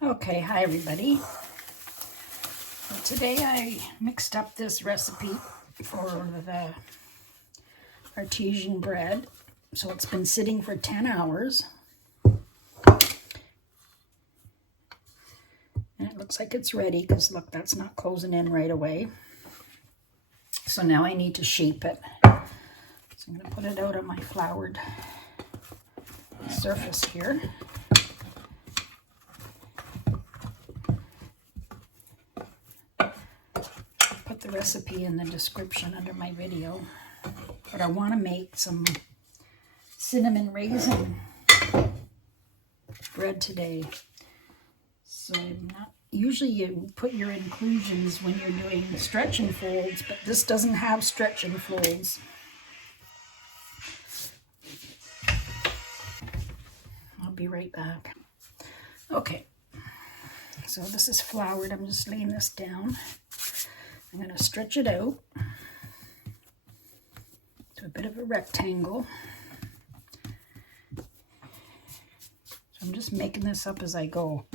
Okay, hi everybody. Well, today I mixed up this recipe for the artesian bread. So it's been sitting for 10 hours. And it looks like it's ready because look, that's not closing in right away. So now I need to shape it. So I'm going to put it out on my floured surface here. Put the recipe in the description under my video. But I want to make some cinnamon raisin bread today. So I'm not, usually you put your inclusions when you're doing stretch and folds, but this doesn't have stretch and folds. I'll be right back. Okay, so this is floured. I'm just laying this down. I'm going to stretch it out to a bit of a rectangle. So I'm just making this up as I go.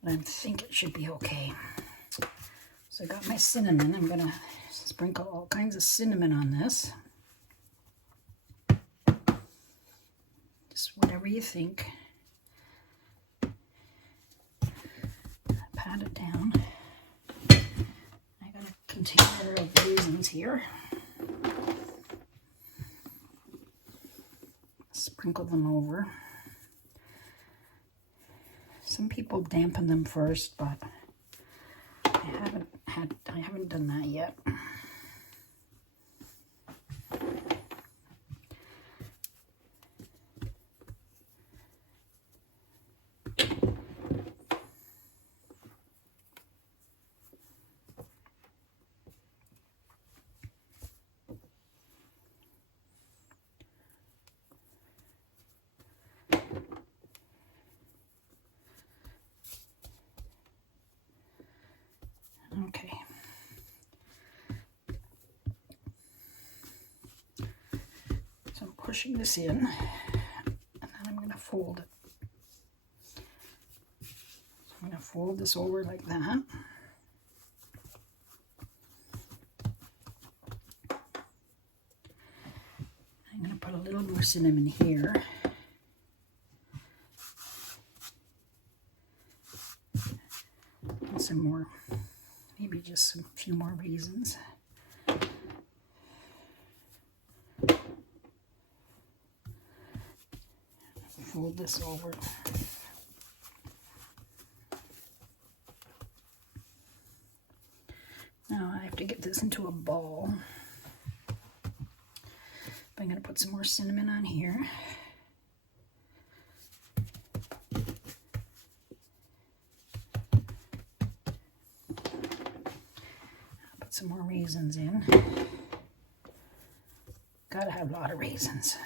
But I think it should be okay. So I got my cinnamon. I'm going to sprinkle all kinds of cinnamon on this. Just whatever you think. Pat it down. I got a container of raisins here. Sprinkle them over. Some people dampen them first, but I haven't done that yet. Okay. So I'm pushing this in, and then I'm going to fold it. So I'm going to fold this over like that. I'm going to put a little more cinnamon here. And some more, maybe just a few more raisins. Fold this over. Now I have to get this into a ball. I'm going to put some more cinnamon on here. Put some more raisins in. Gotta have a lot of raisins.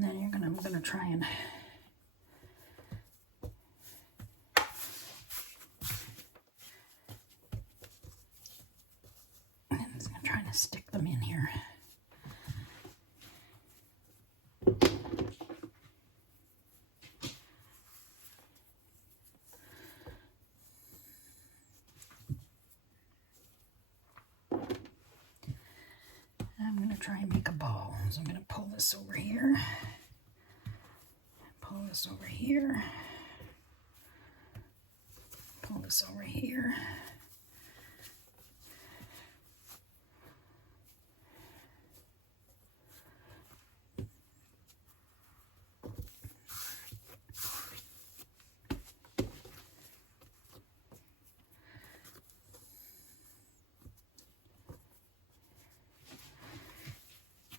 And then I'm gonna try and stick them in here. I'm going to try and make a ball. So I'm going to pull this over here. Pull this over here. Pull this over here.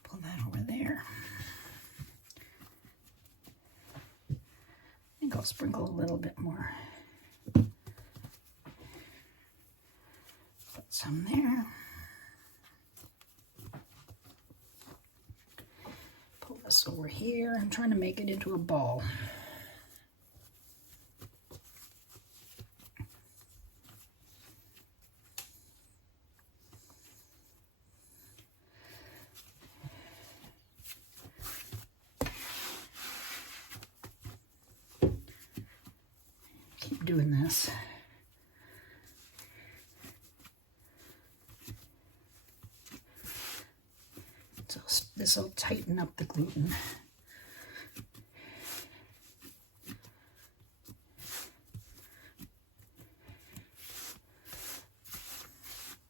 Pull that over there. I think I'll sprinkle a little bit more. Put some there. Pull this over here. I'm trying to make it into a ball. doing this. So this will tighten up the gluten.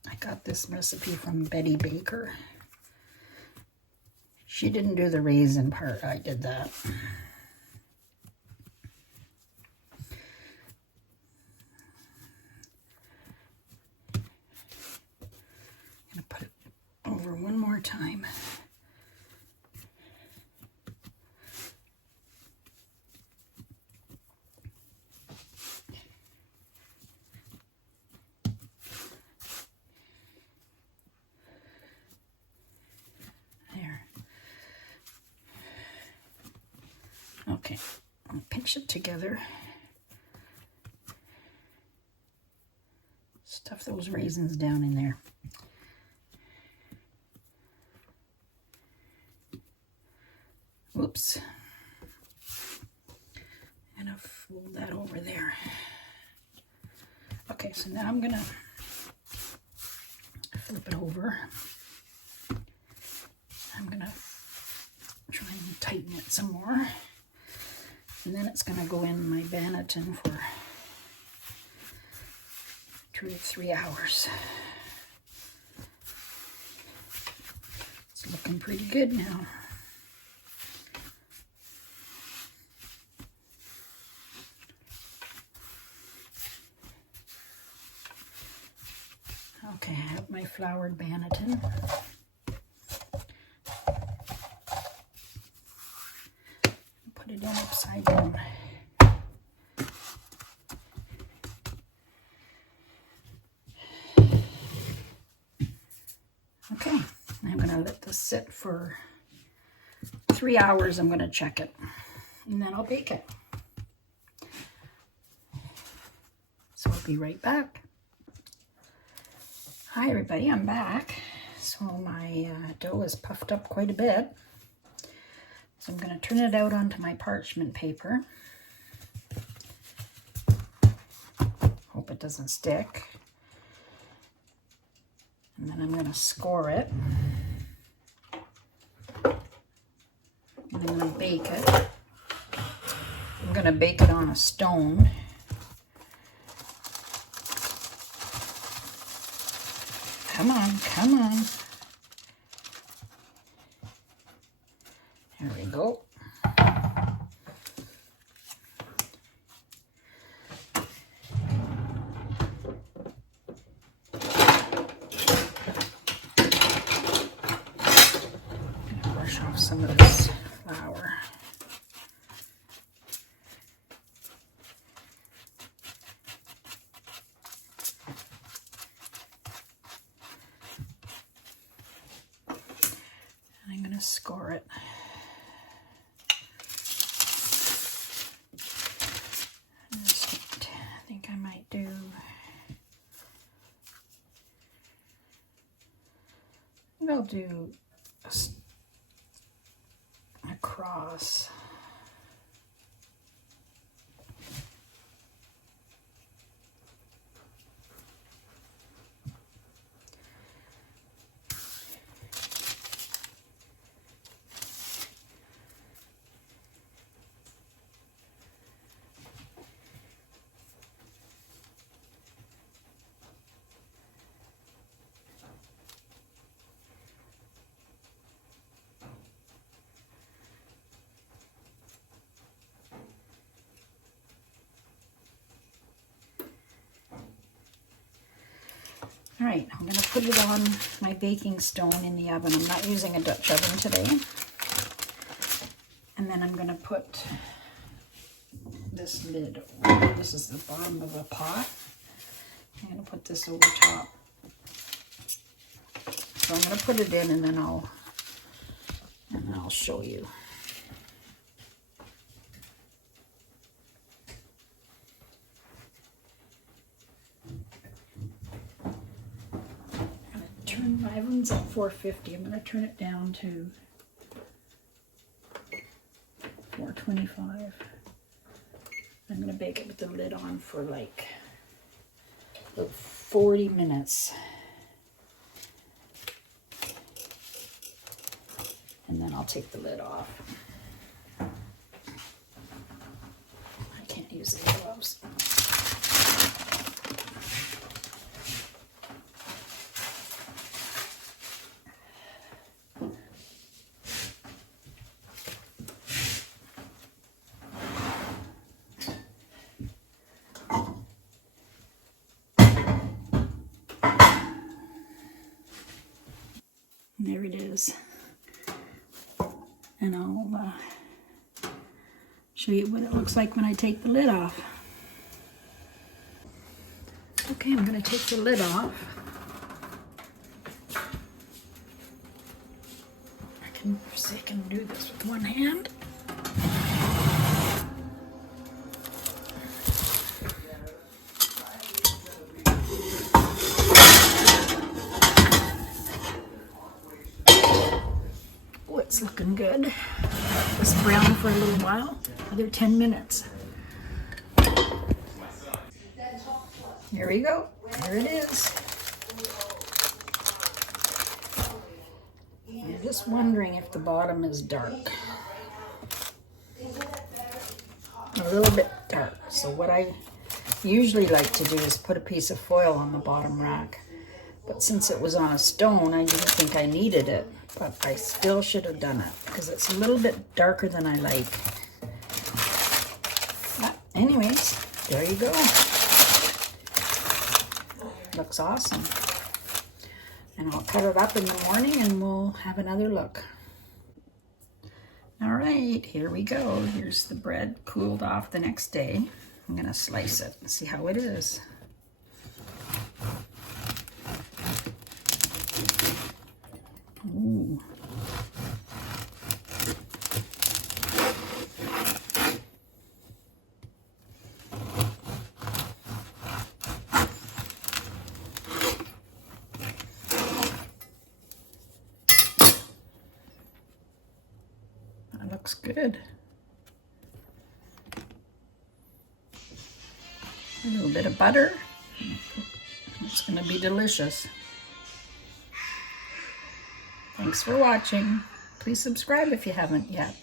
I got this recipe from Betty Baker. She didn't do the raisin part, I did that. I'm going to put it over one more time. Okay, I'll pinch it together. Stuff those raisins down in there. Whoops. I'm gonna fold that over there. Okay, so now I'm gonna flip it over. I'm gonna try and tighten it some more. And then it's going to go in my banneton for 2 to 3 hours. It's looking pretty good now. Okay, I have my floured banneton. Put it in upside down. Okay, I'm going to let this sit for 3 hours. I'm going to check it, and then I'll bake it. So I'll be right back. Hi everybody, I'm back. So my dough is puffed up quite a bit. So I'm going to turn it out onto my parchment paper. Hope it doesn't stick. And then I'm going to score it. And I'm going to bake it. I'm going to bake it on a stone. Come on, come on. There we go. Brush off some of this flour. And I'm going to score it. I'll do a cross. All right, I'm going to put it on my baking stone in the oven. I'm not using a Dutch oven today. And then I'm going to put this lid over. This is the bottom of a pot. I'm going to put this over top. So I'm going to put it in and then I'll show you. My oven's at 450. I'm going to turn it down to 425. And I'm gonna bake it with the lid on for like about 40 minutes. And then I'll take the lid off. I can't use the gloves. And there it is. And I'll show you what it looks like when I take the lid off. Okay, I'm going to take the lid off. I can do this with one hand. Oh, it's looking good. Let this brown for a little while. Another 10 minutes. Here we go. There it is. I'm just wondering if the bottom is dark. A little bit dark. So what I usually like to do is put a piece of foil on the bottom rack. But since it was on a stone, I didn't think I needed it. But I still should have done it because it's a little bit darker than I like. But anyways, there you go. Looks awesome. And I'll cut it up in the morning and we'll have another look. All right, here we go. Here's the bread cooled off the next day. I'm gonna slice it and see how it is. Ooh. That looks good. A little bit of butter. It's going to be delicious. Thanks for watching. Please subscribe if you haven't yet.